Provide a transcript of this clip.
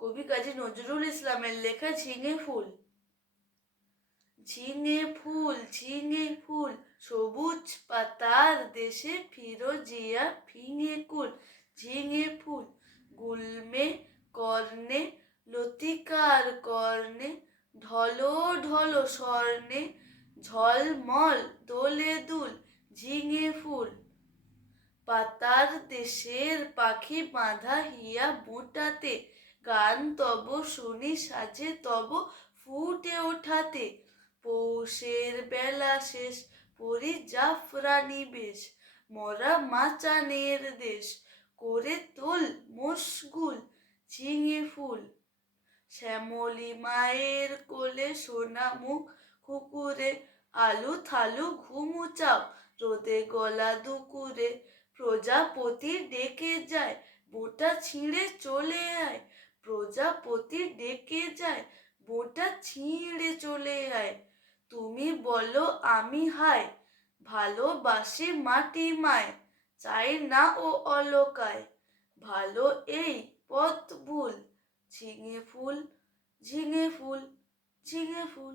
কবি কাজী নজরুল ইসলামের লেখা ঝিঙে ফুল। ঝিঙে ফুল ঝিঙে ফুল, সবুজ পাতার দেশে ফিরোজিয়া ফিঙে কুল। ঝিঙে ফুল গুলমে কর্ণে, লতিকার কর্ণে, ঢলো ঢলো স্বর্ণে, ঝলমল দোলে দুল। ঝিঙে ফুল পাতার দেশের পাখি বাঁধা হিয়া বোঁটাতে, গান তব শুনি সাজে তব ফুটে ওঠাতে। পৌষের বেলা শেষ পরি জাফরানি বেশ, মরা মাচানের দেশ করে তোল মশগুল। ঝিঙে ফুল শ্যামলী মায়ের কোলে সোনা মুখ কুকুরে, আলু থালু ঘুমু চাও রোদে গলা দুকুরে। প্রজাপতি ডেকে যায় বোঁটা ছিঁড়ে চলে আয়, প্রজাপতি ডেকে যায় বোঁটা ছিঁড়ে চলে আয়। তুমি বলো আমি হায়, ভালোবাসি মাটি মায়, চাই না ও অলকায়, ভালো এই পথ ভুল। ঝিঙে ফুল ঝিঙে ফুল ঝিঙে ফুল।